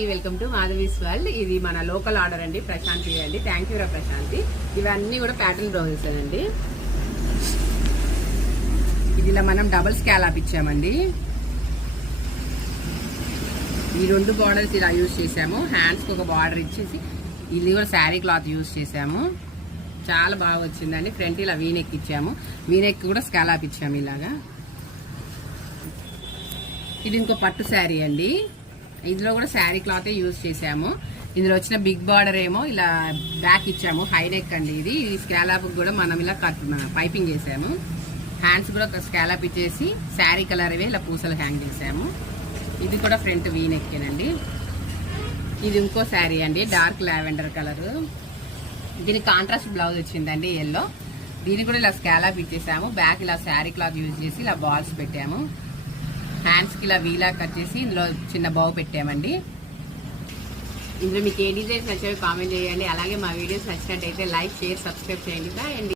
Welcome to Madhavi's world. ఇది మన local order అండి, ప్రశాంతి అండి. థ్యాంక్ యూ రా ప్రశాంతి. ఇవన్నీ కూడా ప్యాటర్న్ బ్లౌజెస్ అండి. ఇది ఇలా మనం డబుల్ స్కాలప్ ఇచ్చామండి. ఈ రెండు బార్డర్స్ ఇలా యూజ్ చేసాము. హ్యాండ్స్కి ఒక బార్డర్ ఇచ్చేసి ఇది కూడా శారీ క్లాత్ యూజ్ చేసాము. చాలా బాగా వచ్చిందండి. ఫ్రంట్ ఇలా వీనెక్ ఇచ్చాము. వీనెక్ కూడా స్కాలప్ ఇచ్చాము ఇలాగా. ఇది ఇంకో పట్టు శారీ అండి. ఇందులో కూడా శారీ క్లాత్ యూజ్ చేసాము. ఇందులో వచ్చిన బిగ్ బార్డర్ ఏమో ఇలా బ్యాక్ ఇచ్చాము. హై నెక్ అండి. ఇది స్కాలప్ కూడా మనం ఇలా పైపింగ్ చేసాము. హ్యాండ్స్ కూడా ఒక స్కాలప్ ఇచ్చేసి శారీ కలర్ ఇలా పూసలు హ్యాంగ్ చేసాము. ఇది కూడా ఫ్రంట్ వీ నెక్కేనండి. ఇది ఇంకో శారీ అండి, డార్క్ లావెండర్ కలర్. దీనికి కాంట్రాస్ట్ బ్లౌజ్ వచ్చిందండి ఎల్లో. దీనికి కూడా ఇలా స్కాలప్ ఇచ్చేసాము. బ్యాక్ ఇలా శారీ క్లాత్ యూజ్ చేసి ఇలా బాల్స్ పెట్టాము. హ్యాండ్స్కి ఇలా వీలా కట్ చేసి ఇందులో చిన్న బౌ పెట్టామండి. ఇందులో మీకు ఏ డిజైన్స్ నచ్చాయో కామెంట్ చేయండి. అలాగే మా వీడియోస్ నచ్చినట్టయితే లైక్, షేర్, సబ్స్క్రైబ్ చేయండి. బాయ్ అండి.